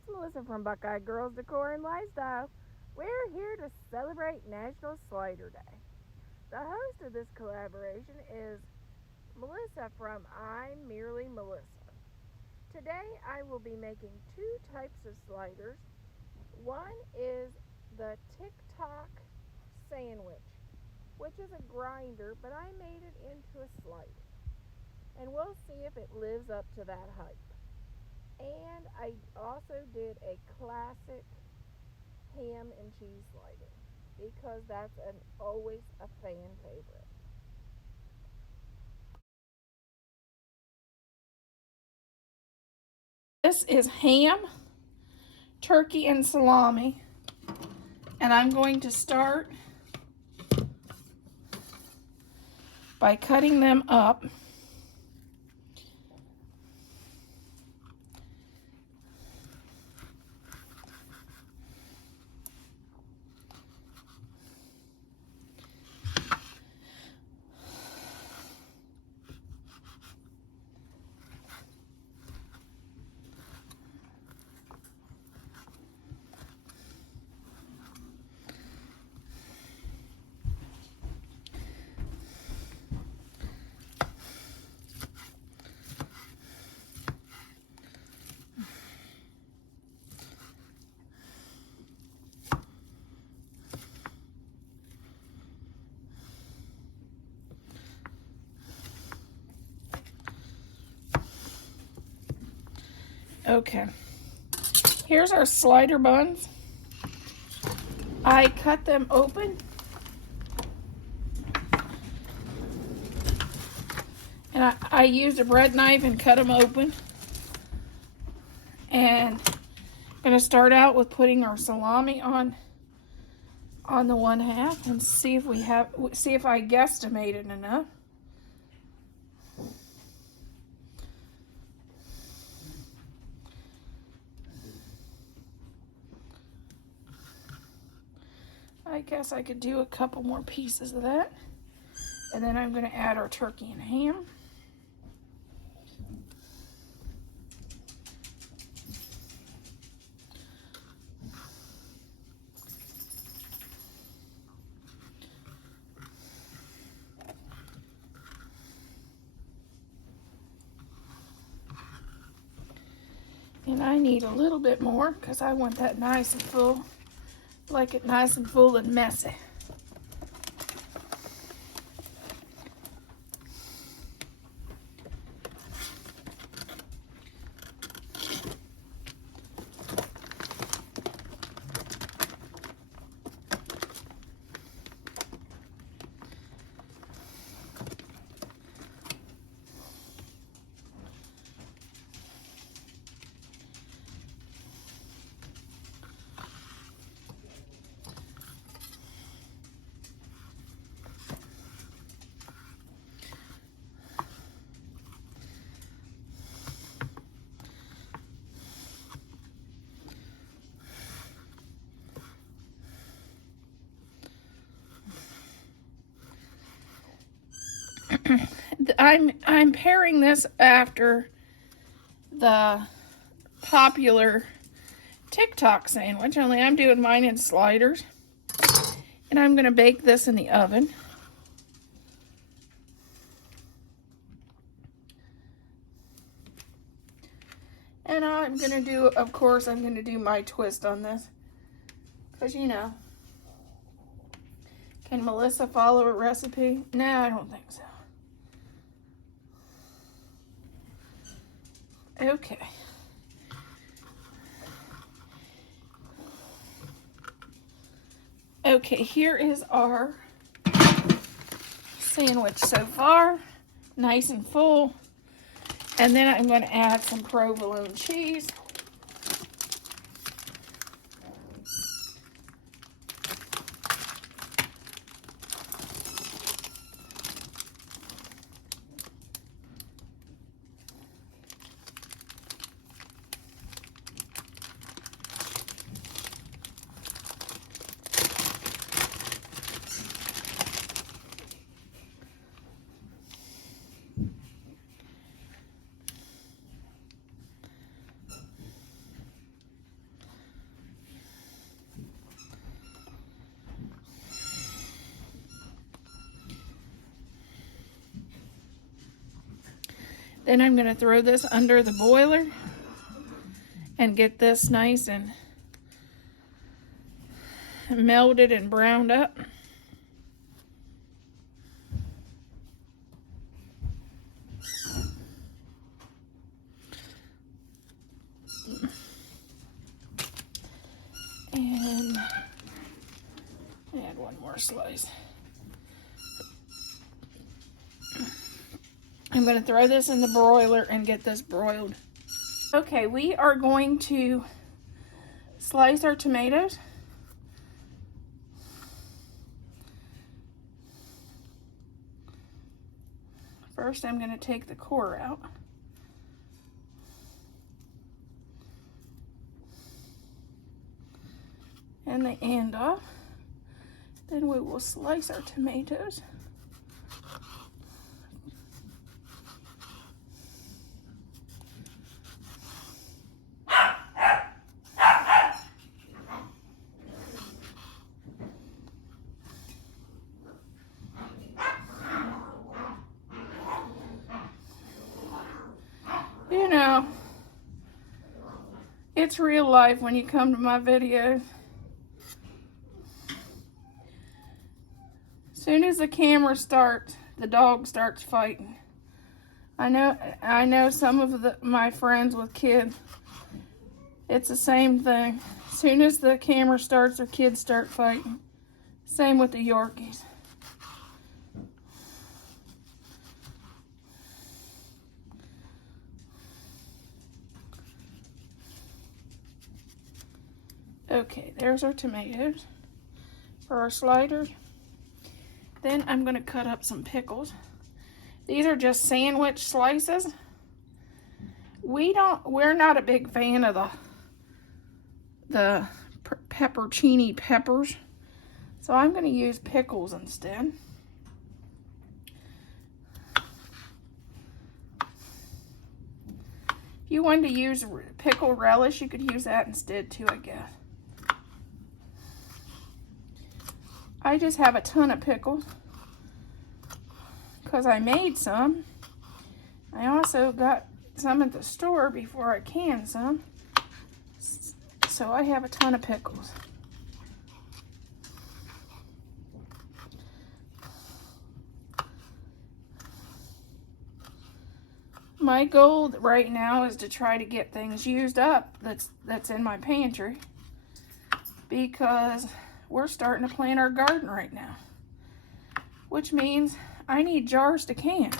it's Melissa from Buckeye Girls Decor and Lifestyle. We're here to celebrate National Slider Day. The host of this collaboration is Melissa from I'm Merely Melissa. Today I will be making two types of sliders. One is the Ticktock sandwich, which is a grinder, but I made it into a slider. And we'll see if it lives up to that hype. And I also did a classic ham and cheese slider because that's always a fan favorite. This is ham, turkey, and salami. And I'm going to start by cutting them up. Okay, here's our slider buns. I cut them open and I used a bread knife and cut them open. And I'm going to start out with putting our salami on the one half and see if I guesstimated enough. I guess I could do a couple more pieces of that. And then I'm going to add our turkey and ham. And I need a little bit more because I want that nice and full. Like it nice and full and messy. I'm pairing this after the popular TikTok sandwich, only I'm doing mine in sliders. And I'm going to bake this in the oven. And I'm going to do, of course, I'm going to do my twist on this. Because, you know, can Melissa follow a recipe? No, I don't think so. Okay. Okay, here is our sandwich so far. Nice and full. And then I'm going to add some provolone cheese. Then I'm going to throw this under the boiler and get this nice and melted and browned up. And add one more slice. I'm going to throw this in the broiler and get this broiled. Okay, we are going to slice our tomatoes. First, I'm going to take the core out. And the end off. Then we will slice our tomatoes. You know, it's real life when you come to my videos. As soon as the camera starts, the dog starts fighting. I know some of my friends with kids, it's the same thing. As soon as the camera starts, their kids start fighting. Same with the Yorkies. Okay, there's our tomatoes for our sliders. Then I'm going to cut up some pickles. These are just sandwich slices. We're not a big fan of the pepperoncini peppers. So I'm going to use pickles instead. If you wanted to use pickle relish, you could use that instead too, I guess. I just have a ton of pickles because I made some. I also got some at the store before I canned some. So I have a ton of pickles. My goal right now is to try to get things used up that's in my pantry, because we're starting to plant our garden right now, which means I need jars to can.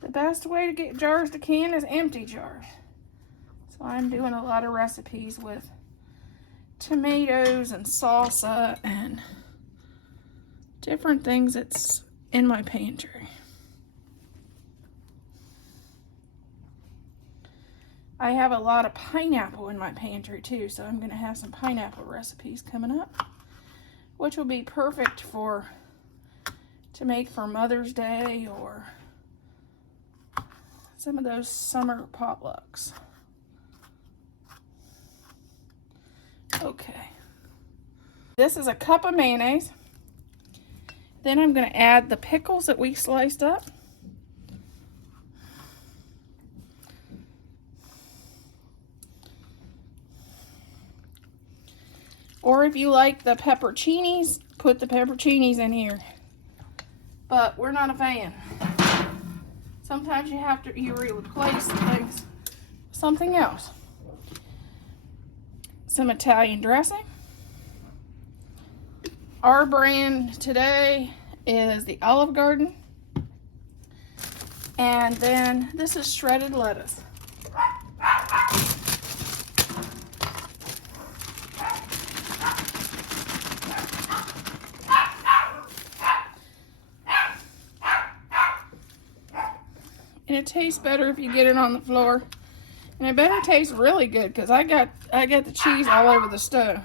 The best way to get jars to can is empty jars. So I'm doing a lot of recipes with tomatoes and salsa and different things that's in my pantry. I have a lot of pineapple in my pantry too, so I'm going to have some pineapple recipes coming up, which will be perfect to make for Mother's Day or some of those summer potlucks. Okay. This is a cup of mayonnaise. Then I'm going to add the pickles that we sliced up. Or if you like the pepperoncinis, put the pepperoncinis in here. But we're not a fan. Sometimes you replace things with something else. Some Italian dressing. Our brand today is the Olive Garden. And then this is shredded lettuce. And it tastes better if you get it on the floor. And it better taste really good because I got the cheese all over the stove.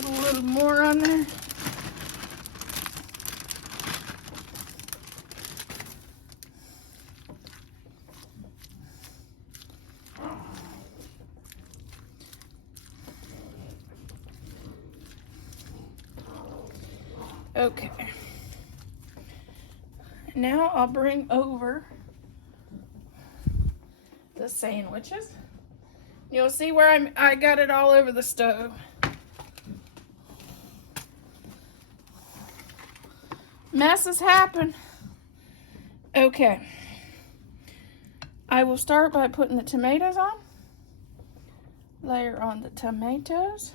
Put a little more on there. Okay. Now I'll bring over the sandwiches. You'll see where I got it all over the stove. Messes happen. Okay. I will start by putting the tomatoes on. Layer on the tomatoes.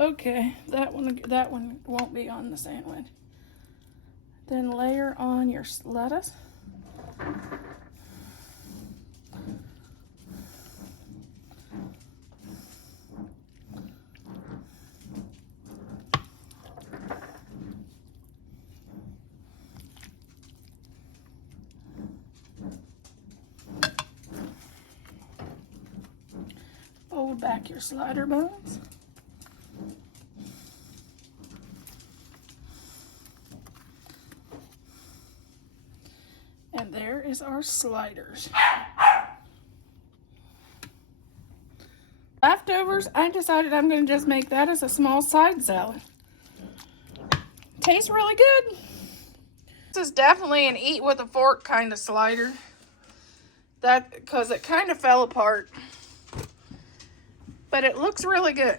Okay, that one won't be on the sandwich. Then layer on your lettuce. Fold back your slider buns. And there is our sliders. Leftovers, I decided I'm going to just make that as a small side salad. Tastes really good. This is definitely an eat with a fork kind of slider. Because it kind of fell apart. But it looks really good.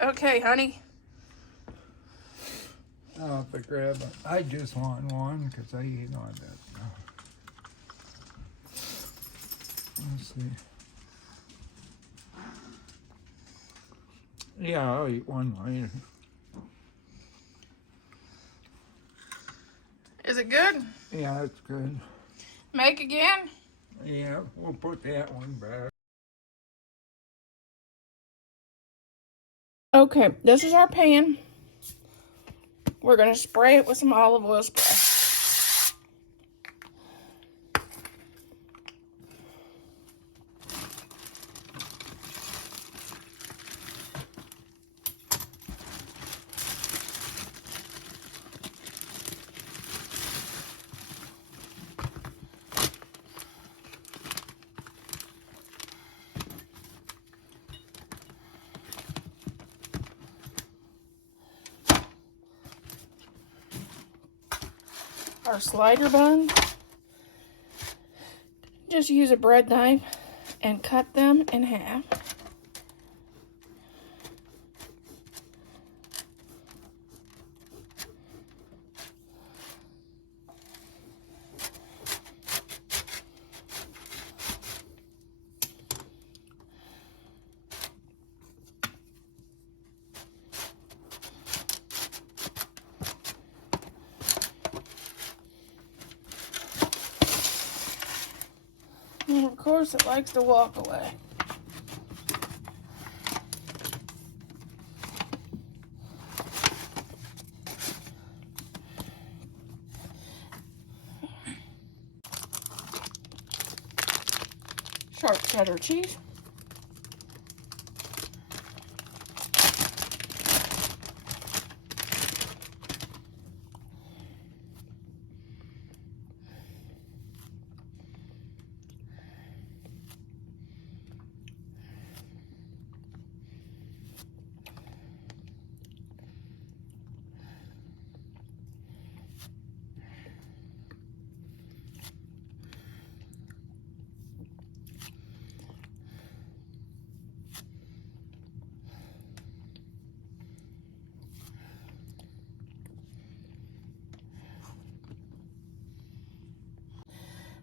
Okay, honey. I'll have to grab it. I just want one because I eat on that. Let's see. Yeah, I'll eat one later. Is it good? Yeah, it's good. Make again? Yeah, we'll put that one back. Okay, this is our pan. We're going to spray it with some olive oil spray. Our slider bun, just use a bread knife and cut them in half. And of course it likes to walk away. Sharp cheddar cheese.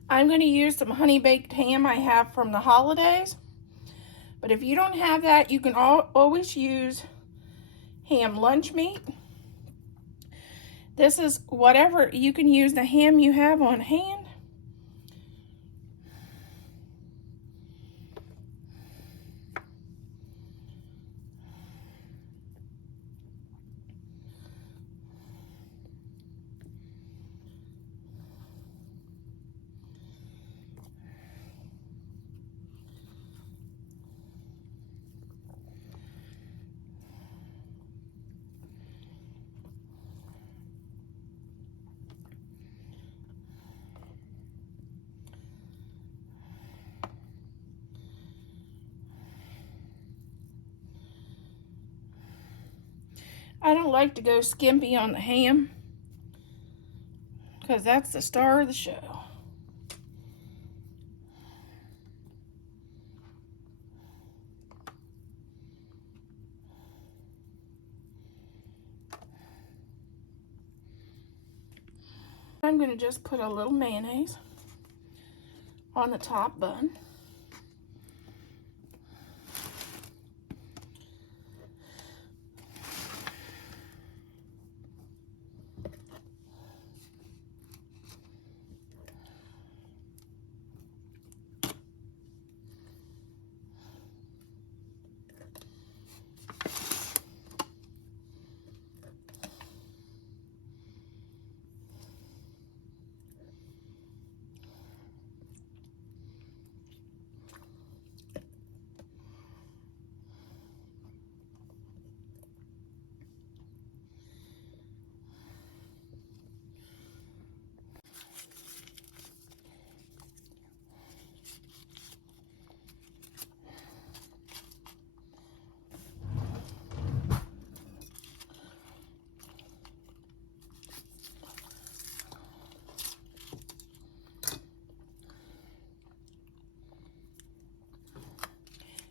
I'm going to use some honey baked ham I have from the holidays. But if you don't have that, you can always use ham lunch meat. This is whatever, you can use the ham you have on hand. I don't like to go skimpy on the ham because that's the star of the show. I'm going to just put a little mayonnaise on the top bun.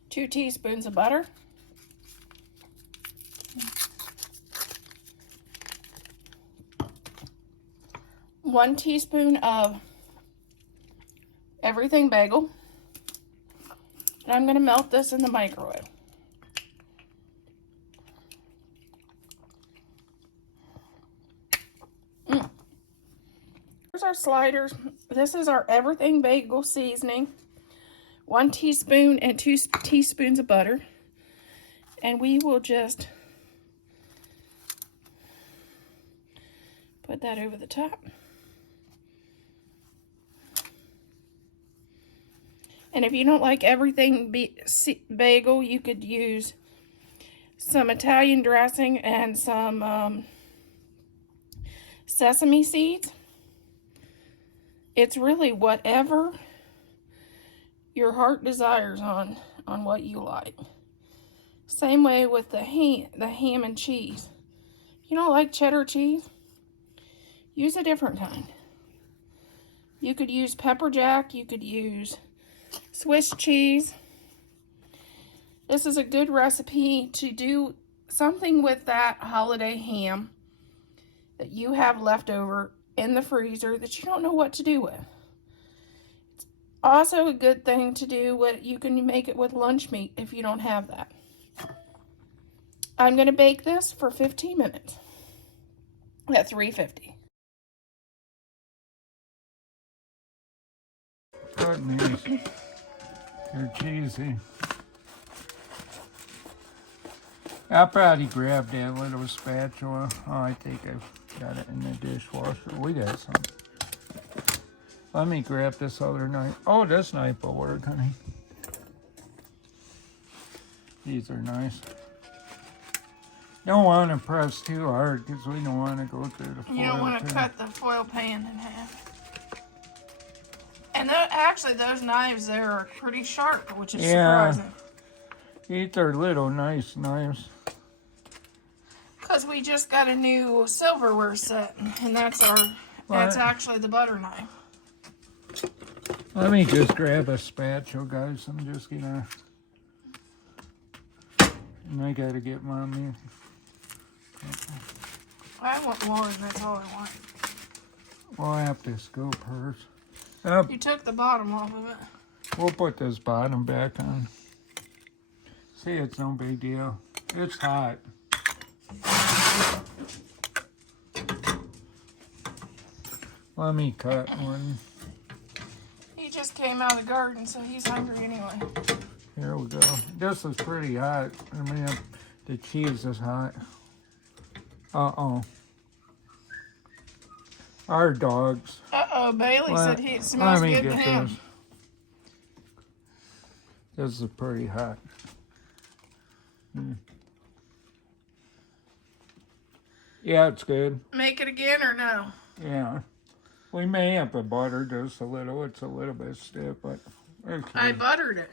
Two teaspoons of butter. One teaspoon of everything bagel. And I'm going to melt this in the microwave. Here's our sliders. This is our everything bagel seasoning. 1 teaspoon and 2 teaspoons of butter. And we will just put that over the top. And if you don't like everything bagel, you could use some Italian dressing and some sesame seeds. It's really whatever your heart desires on what you like. Same way with the ham and cheese. If you don't like cheddar cheese, use a different kind. You could use pepper jack, you could use Swiss cheese. This is a good recipe to do something with that holiday ham that you have left over in the freezer that you don't know what to do with. It's also a good thing to do what you can make it with lunch meat if you don't have that. I'm going to bake this for 15 minutes at 350. Pardon these. They're cheesy. I'll probably grab that little spatula. Oh, I think I've got it in the dishwasher. We got some. Let me grab this other knife. Oh, this knife will work, honey. These are nice. Don't want to press too hard because we don't want to go through the foil. You don't want to cut the foil pan in half. And actually, those knives there are pretty sharp, which is surprising. These are little nice knives. Because we just got a new silverware set, and that's actually the butter knife. Let me just grab a spatula, guys. I'm just gonna. And I gotta get mommy. I want one, that's all I want. Well, I have to scoop hers. You took the bottom off of it. We'll put this bottom back on. See, it's no big deal. It's hot. Let me cut one. He just came out of the garden, so he's hungry anyway. Here we go. This is pretty hot. I mean, the cheese is hot. Uh-oh. Our dogs. Uh-oh, Bailey said it Let smells me good get to him. this. This is pretty hot. Yeah, it's good. Make it again or no? Yeah. We may have to butter just a little. It's a little bit stiff, but okay. I buttered it.